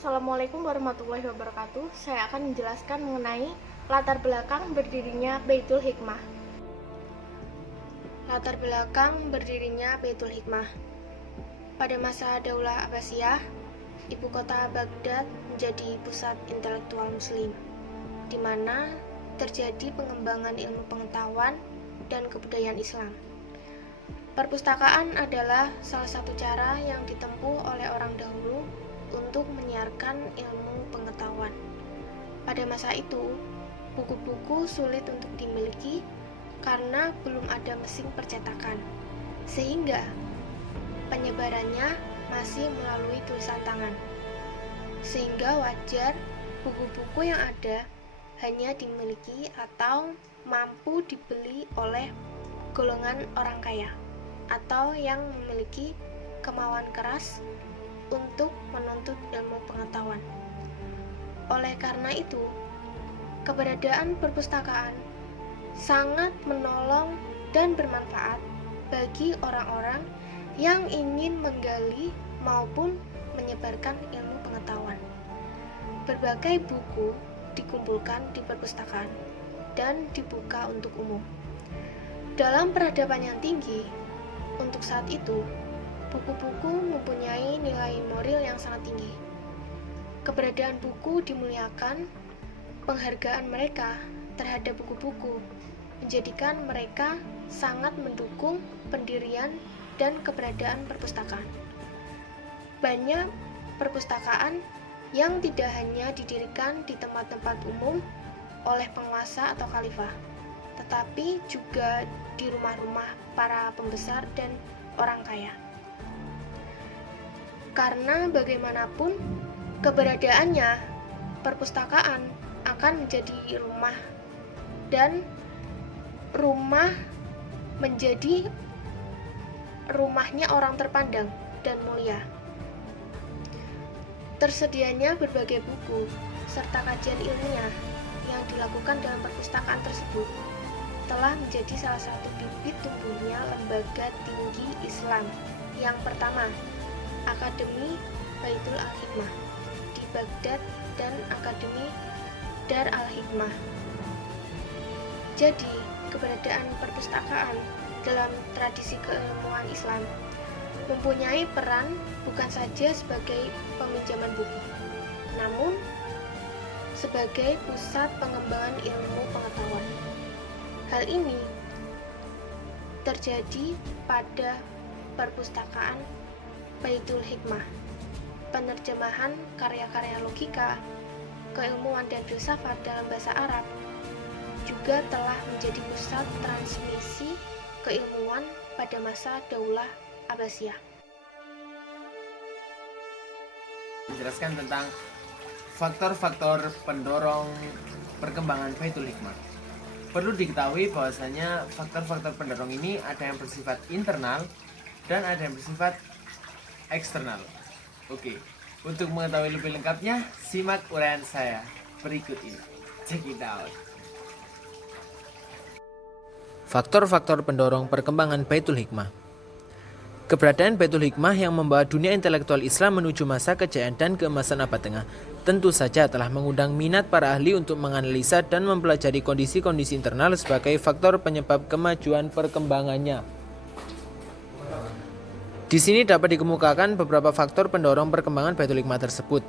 Assalamualaikum warahmatullahi wabarakatuh. Saya akan menjelaskan mengenai latar belakang berdirinya Baitul Hikmah. Latar belakang berdirinya Baitul Hikmah. Pada masa Daulah Abbasiyah, ibu kota Baghdad menjadi pusat intelektual muslim, di mana terjadi pengembangan ilmu pengetahuan dan kebudayaan Islam. Perpustakaan adalah salah satu cara yang ditempuh oleh orang dahulu untuk menyiarkan ilmu pengetahuan. Pada masa itu, buku-buku sulit untuk dimiliki karena belum ada mesin percetakan, sehingga penyebarannya masih melalui tulisan tangan. Sehingga wajar buku-buku yang ada hanya dimiliki atau mampu dibeli oleh golongan orang kaya atau yang memiliki kemauan keras untuk menuntut ilmu pengetahuan. Oleh karena itu, keberadaan perpustakaan sangat menolong dan bermanfaat bagi orang-orang yang ingin menggali maupun menyebarkan ilmu pengetahuan. Berbagai buku dikumpulkan di perpustakaan dan dibuka untuk umum. Dalam peradaban yang tinggi, untuk saat itu, buku-buku mempunyai nilai moral yang sangat tinggi. Keberadaan buku dimuliakan, penghargaan mereka terhadap buku-buku menjadikan mereka sangat mendukung pendirian dan keberadaan perpustakaan. Banyak perpustakaan yang tidak hanya didirikan di tempat-tempat umum oleh penguasa atau khalifah, tetapi juga di rumah-rumah para pembesar dan orang kaya. Karena bagaimanapun keberadaannya, perpustakaan akan menjadi rumah, dan rumah menjadi rumahnya orang terpandang dan mulia. Tersedianya berbagai buku serta kajian ilmiah yang dilakukan dalam perpustakaan tersebut telah menjadi salah satu bibit tumbuhnya lembaga tinggi Islam. Yang pertama, Akademi Baitul Al-Hikmah di Baghdad dan Akademi Dar Al-Hikmah. Jadi, keberadaan perpustakaan dalam tradisi keilmuan Islam mempunyai peran bukan saja sebagai peminjaman buku, namun sebagai pusat pengembangan ilmu pengetahuan. Hal ini terjadi pada perpustakaan Baitul Hikmah. Penerjemahan karya-karya logika, keilmuan dan filsafat dalam bahasa Arab juga telah menjadi pusat transmisi keilmuan pada masa Daulah Abbasiyah. Menjelaskan tentang faktor-faktor pendorong perkembangan Baitul Hikmah. Perlu diketahui bahwasanya faktor-faktor pendorong ini ada yang bersifat internal dan ada yang bersifat eksternal. Oke, untuk mengetahui lebih lengkapnya, simak uraian saya berikut ini. Check it out. Faktor-faktor pendorong perkembangan Baitul Hikmah. Keberadaan Baitul Hikmah yang membawa dunia intelektual Islam menuju masa kejayaan dan keemasan abad tengah tentu saja telah mengundang minat para ahli untuk menganalisa dan mempelajari kondisi-kondisi internal sebagai faktor penyebab kemajuan perkembangannya. Di sini dapat dikemukakan beberapa faktor pendorong perkembangan Baitul Hikmah tersebut,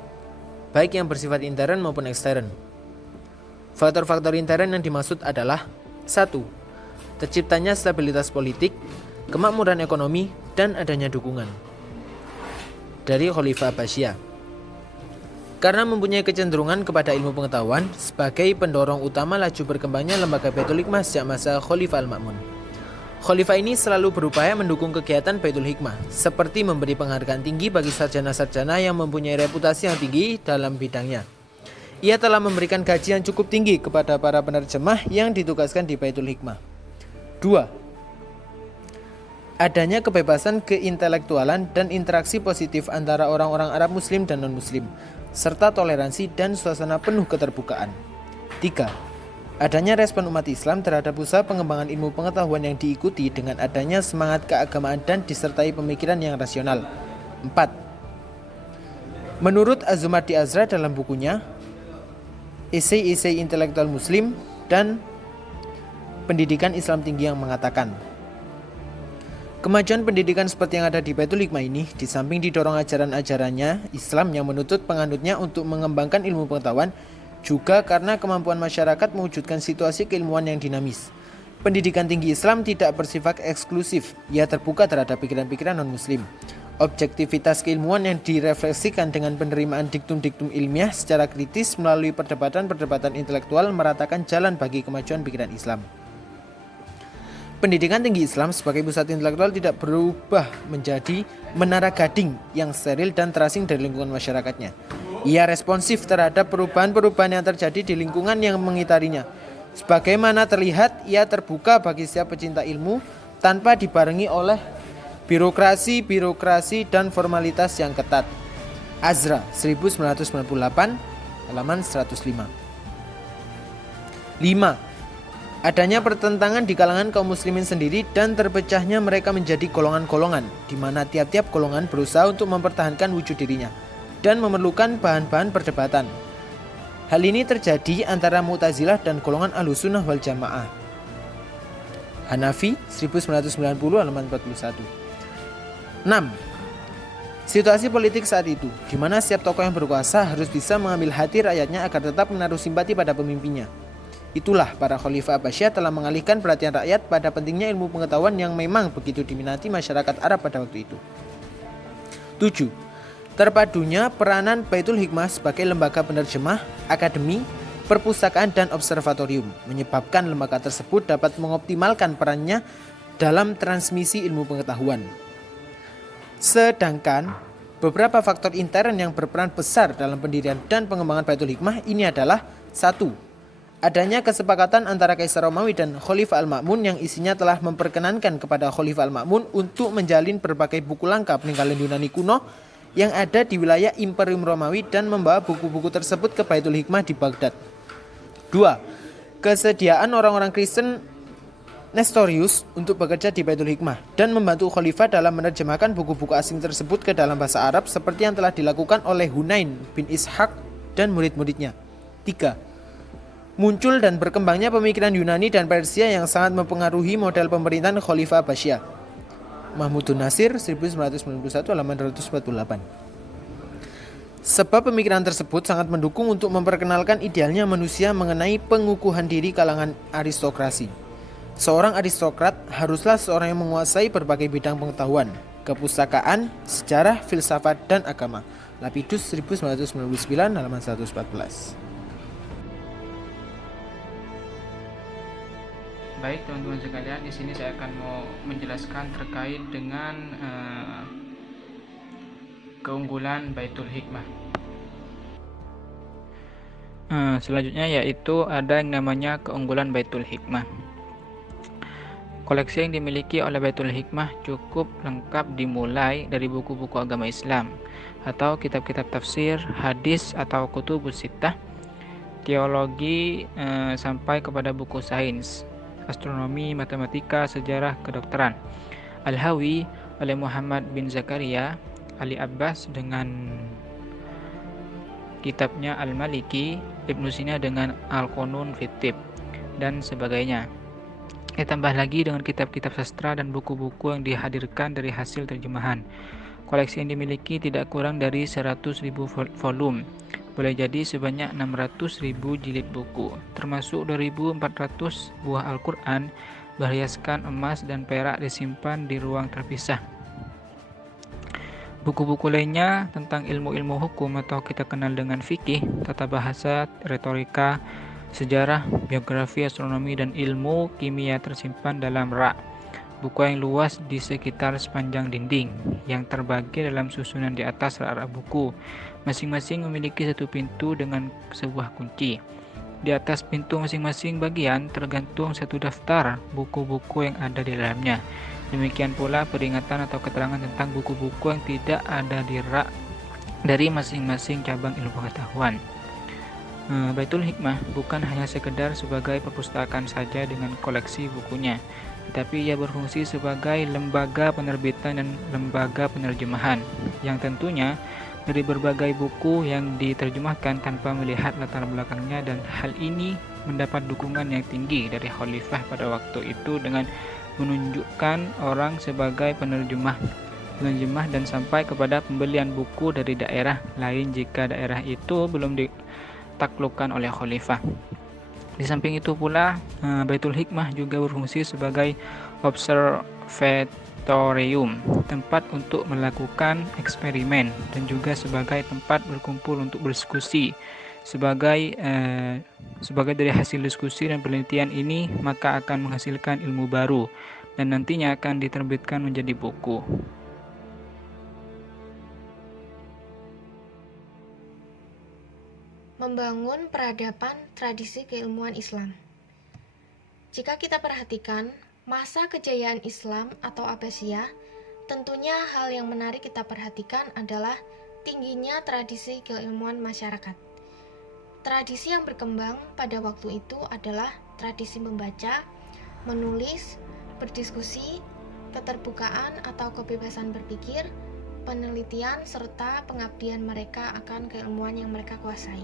baik yang bersifat intern maupun ekstern. Faktor-faktor intern yang dimaksud adalah 1. Terciptanya stabilitas politik, kemakmuran ekonomi, dan adanya dukungan dari Khalifah Abbasiyah. Karena mempunyai kecenderungan kepada ilmu pengetahuan sebagai pendorong utama laju berkembangnya lembaga Baitul Hikmah sejak masa Khalifah Al-Ma'mun. Khalifah ini selalu berupaya mendukung kegiatan Baitul Hikmah, seperti memberi penghargaan tinggi bagi sarjana-sarjana yang mempunyai reputasi yang tinggi dalam bidangnya. Ia telah memberikan gaji yang cukup tinggi kepada para penerjemah yang ditugaskan di Baitul Hikmah. 2. Adanya kebebasan keintelektualan dan interaksi positif antara orang-orang Arab Muslim dan non-Muslim, serta toleransi dan suasana penuh keterbukaan. 3. Adanya respon umat Islam terhadap usaha pengembangan ilmu pengetahuan yang diikuti dengan adanya semangat keagamaan dan disertai pemikiran yang rasional. 4. Menurut Azumardi Azra dalam bukunya Esai-esai Intelektual Muslim dan Pendidikan Islam Tinggi yang mengatakan, kemajuan pendidikan seperti yang ada di Baitul Hikmah ini, di samping didorong ajaran-ajarannya Islam yang menuntut penganutnya untuk mengembangkan ilmu pengetahuan, juga karena kemampuan masyarakat mewujudkan situasi keilmuan yang dinamis. Pendidikan tinggi Islam tidak bersifat eksklusif, ia terbuka terhadap pikiran-pikiran non-muslim. Objektivitas keilmuan yang direfleksikan dengan penerimaan diktum-diktum ilmiah secara kritis melalui perdebatan-perdebatan intelektual meratakan jalan bagi kemajuan pikiran Islam. Pendidikan tinggi Islam sebagai pusat intelektual tidak berubah menjadi menara gading yang steril dan terasing dari lingkungan masyarakatnya. Ia responsif terhadap perubahan-perubahan yang terjadi di lingkungan yang mengitarinya. Sebagaimana terlihat, ia terbuka bagi setiap pecinta ilmu tanpa dibarengi oleh birokrasi dan formalitas yang ketat. Azra 1998 halaman 105. 5. Adanya pertentangan di kalangan kaum muslimin sendiri dan terpecahnya mereka menjadi golongan-golongan, di mana tiap-tiap golongan berusaha untuk mempertahankan wujud dirinya dan memerlukan bahan-bahan perdebatan. Hal ini terjadi antara Mu'tazilah dan golongan Ahlussunnah wal Jamaah. Hanafi 1990 halaman 41. 6. Situasi politik saat itu, di mana setiap tokoh yang berkuasa harus bisa mengambil hati rakyatnya agar tetap menaruh simpati pada pemimpinnya. Itulah para Khalifah Abbasiyah telah mengalihkan perhatian rakyat pada pentingnya ilmu pengetahuan yang memang begitu diminati masyarakat Arab pada waktu itu. 7. Terpadunya peranan Baitul Hikmah sebagai lembaga penerjemah, akademi, perpustakaan, dan observatorium menyebabkan lembaga tersebut dapat mengoptimalkan perannya dalam transmisi ilmu pengetahuan. Sedangkan beberapa faktor intern yang berperan besar dalam pendirian dan pengembangan Baitul Hikmah ini adalah 1. Adanya kesepakatan antara Kaisar Romawi dan Khalifah Al-Ma'mun yang isinya telah memperkenankan kepada Khalifah Al-Ma'mun untuk menjalin berbagai buku langka peninggalan Yunani kuno yang ada di wilayah Imperium Romawi dan membawa buku-buku tersebut ke Baitul Hikmah di Baghdad. 2. Kesediaan orang-orang Kristen Nestorius untuk bekerja di Baitul Hikmah dan membantu Khalifah dalam menerjemahkan buku-buku asing tersebut ke dalam bahasa Arab seperti yang telah dilakukan oleh Hunain bin Ishaq dan murid-muridnya. 3. Muncul dan berkembangnya pemikiran Yunani dan Persia yang sangat mempengaruhi model pemerintahan Khalifah Abbasiyah. Mahmudun Nasir 1991 halaman 248. Sebab pemikiran tersebut sangat mendukung untuk memperkenalkan idealnya manusia mengenai pengukuhan diri kalangan aristokrasi. Seorang aristokrat haruslah seorang yang menguasai berbagai bidang pengetahuan, kepustakaan, sejarah, filsafat, dan agama. Lapidus 1999 halaman 114. Baik teman-teman sekalian, di sini saya akan mau menjelaskan terkait dengan keunggulan Baitul Hikmah. Selanjutnya yaitu ada yang namanya keunggulan Baitul Hikmah. Koleksi yang dimiliki oleh Baitul Hikmah cukup lengkap dimulai dari buku-buku agama Islam atau kitab-kitab tafsir, hadis atau kutubus sittah, teologi sampai kepada buku sains, astronomi, matematika, sejarah, kedokteran. Al-Hawi oleh Muhammad bin Zakaria Ali Abbas dengan kitabnya Al-Maliki, Ibnu Sina dengan Al-Qunun fi Tibb, dan sebagainya. Ditambah lagi dengan kitab-kitab sastra dan buku-buku yang dihadirkan dari hasil terjemahan. Koleksi yang dimiliki tidak kurang dari 100.000 volume. Boleh jadi sebanyak 600.000 jilid buku, termasuk 2.400 buah Al-Quran berhiaskan emas dan perak disimpan di ruang terpisah. Buku-buku lainnya tentang ilmu-ilmu hukum atau kita kenal dengan fikih, tata bahasa, retorika, sejarah, biografi, astronomi, dan ilmu kimia tersimpan dalam rak, buku yang luas di sekitar sepanjang dinding, yang terbagi dalam susunan di atas rak-rak buku. Masing-masing memiliki satu pintu dengan sebuah kunci. Di atas pintu masing-masing bagian tergantung satu daftar buku-buku yang ada di dalamnya. Demikian pula peringatan atau keterangan tentang buku-buku yang tidak ada di rak dari masing-masing cabang ilmu pengetahuan. Baitul Hikmah bukan hanya sekedar sebagai perpustakaan saja dengan koleksi bukunya, tetapi ia berfungsi sebagai lembaga penerbitan dan lembaga penerjemahan yang tentunya dari berbagai buku yang diterjemahkan tanpa melihat latar belakangnya, dan hal ini mendapat dukungan yang tinggi dari khalifah pada waktu itu dengan menunjukkan orang sebagai penerjemah dan sampai kepada pembelian buku dari daerah lain jika daerah itu belum ditaklukkan oleh khalifah. Di samping itu pula, Baitul Hikmah juga berfungsi sebagai observatorium, tempat untuk melakukan eksperimen, dan juga sebagai tempat berkumpul untuk berdiskusi. Sebagai dari hasil diskusi dan penelitian ini, maka akan menghasilkan ilmu baru dan nantinya akan diterbitkan menjadi buku. Membangun peradaban tradisi keilmuan Islam. Jika kita perhatikan masa kejayaan Islam atau Abbasiyah, tentunya hal yang menarik kita perhatikan adalah tingginya tradisi keilmuan masyarakat. Tradisi yang berkembang pada waktu itu adalah tradisi membaca, menulis, berdiskusi, keterbukaan atau kebebasan berpikir, penelitian, serta pengabdian mereka akan keilmuan yang mereka kuasai.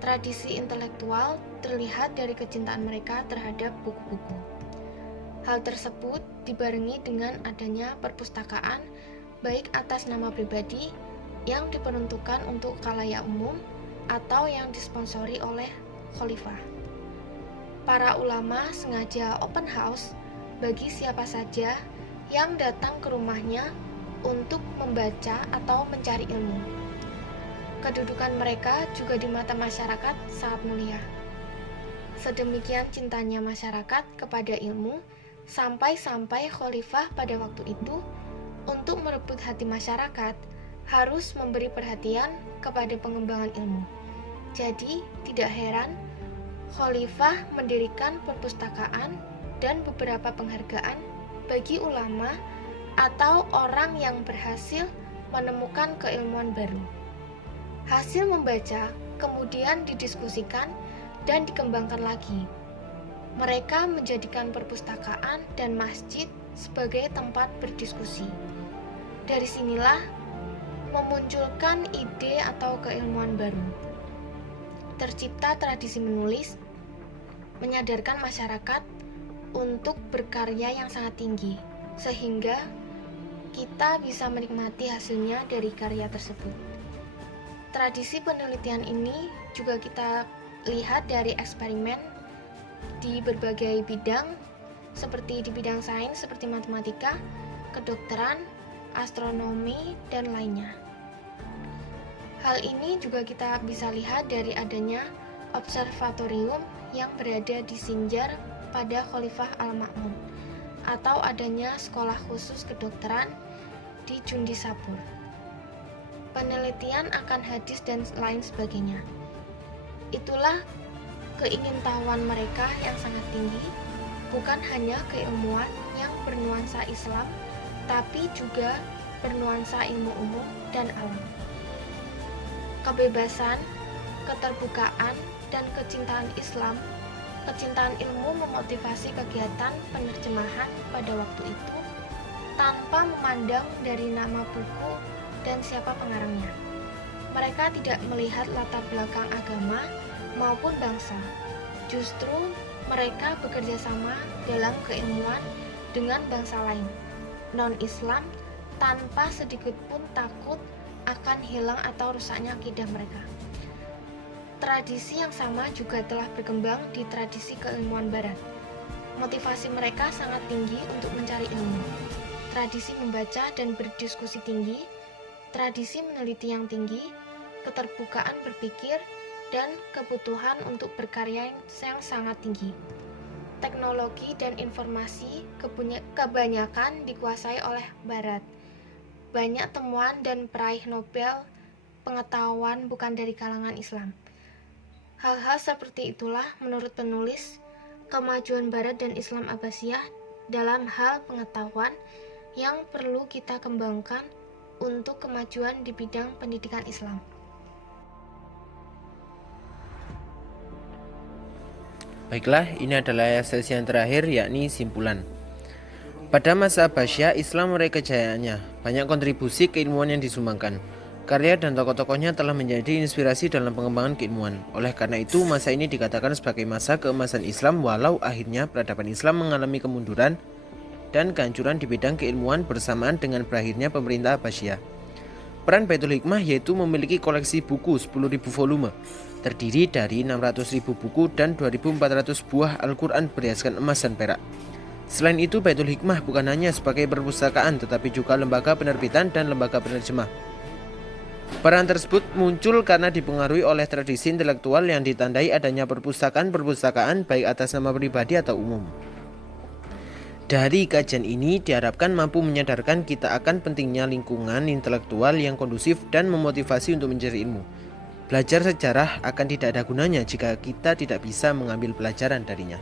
Tradisi intelektual terlihat dari kecintaan mereka terhadap buku-buku. Hal tersebut dibarengi dengan adanya perpustakaan, baik atas nama pribadi yang diperuntukkan untuk khalayak umum atau yang disponsori oleh khalifah. Para ulama sengaja open house bagi siapa saja yang datang ke rumahnya untuk membaca atau mencari ilmu. Kedudukan mereka juga di mata masyarakat sangat mulia. Sedemikian cintanya masyarakat kepada ilmu, sampai-sampai khalifah pada waktu itu untuk merebut hati masyarakat harus memberi perhatian kepada pengembangan ilmu. Jadi, tidak heran khalifah mendirikan perpustakaan dan beberapa penghargaan bagi ulama atau orang yang berhasil menemukan keilmuan baru. Hasil membaca kemudian didiskusikan dan dikembangkan lagi. Mereka menjadikan perpustakaan dan masjid sebagai tempat berdiskusi. Dari sinilah memunculkan ide atau keilmuan baru. Tercipta tradisi menulis, menyadarkan masyarakat untuk berkarya yang sangat tinggi, sehingga kita bisa menikmati hasilnya dari karya tersebut. Tradisi penelitian ini juga kita lihat dari eksperimen di berbagai bidang, seperti di bidang sains seperti matematika, kedokteran, astronomi, dan lainnya. Hal ini juga kita bisa lihat dari adanya observatorium yang berada di Sinjar pada Khalifah Al-Ma'mun, atau adanya sekolah khusus kedokteran di Jundisapur. Penelitian akan hadis dan lain sebagainya. Itulah keingintahuan mereka yang sangat tinggi, bukan hanya keilmuan yang bernuansa Islam, tapi juga bernuansa ilmu umum dan alam. Kebebasan, keterbukaan, dan kecintaan Islam, kecintaan ilmu memotivasi kegiatan penerjemahan pada waktu itu tanpa memandang dari nama buku dan siapa pengarangnya. Mereka tidak melihat latar belakang agama maupun bangsa. Justru mereka bekerja sama dalam keilmuan dengan bangsa lain, non-Islam, tanpa sedikit pun takut akan hilang atau rusaknya akidah mereka. Tradisi yang sama juga telah berkembang di tradisi keilmuan barat. Motivasi mereka sangat tinggi untuk mencari ilmu. Tradisi membaca dan berdiskusi tinggi, tradisi meneliti yang tinggi, keterbukaan berpikir, dan kebutuhan untuk berkarya yang sangat tinggi. Teknologi dan informasi kebanyakan dikuasai oleh Barat. Banyak temuan dan peraih Nobel pengetahuan bukan dari kalangan Islam. Hal-hal seperti itulah menurut penulis kemajuan Barat dan Islam Abbasiyah dalam hal pengetahuan yang perlu kita kembangkan untuk kemajuan di bidang pendidikan Islam. Baiklah, ini adalah sesi yang terakhir, yakni simpulan. Pada masa Abbasiyah, Islam meraih kejayaannya. Banyak kontribusi keilmuan yang disumbangkan. Karya dan tokoh-tokohnya telah menjadi inspirasi dalam pengembangan keilmuan. Oleh karena itu, masa ini dikatakan sebagai masa keemasan Islam walau akhirnya peradaban Islam mengalami kemunduran dan kehancuran di bidang keilmuan bersamaan dengan berakhirnya pemerintah Abbasiyah. Peran Baitul Hikmah yaitu memiliki koleksi buku 10.000 volume, terdiri dari 600.000 buku dan 2.400 buah Al-Quran berhiaskan emas dan perak. Selain itu, Baitul Hikmah bukan hanya sebagai perpustakaan tetapi juga lembaga penerbitan dan lembaga penerjemah. Peran tersebut muncul karena dipengaruhi oleh tradisi intelektual yang ditandai adanya perpustakaan-perpustakaan baik atas nama pribadi atau umum. Dari kajian ini diharapkan mampu menyadarkan kita akan pentingnya lingkungan intelektual yang kondusif dan memotivasi untuk mencari ilmu. Belajar sejarah akan tidak ada gunanya jika kita tidak bisa mengambil pelajaran darinya.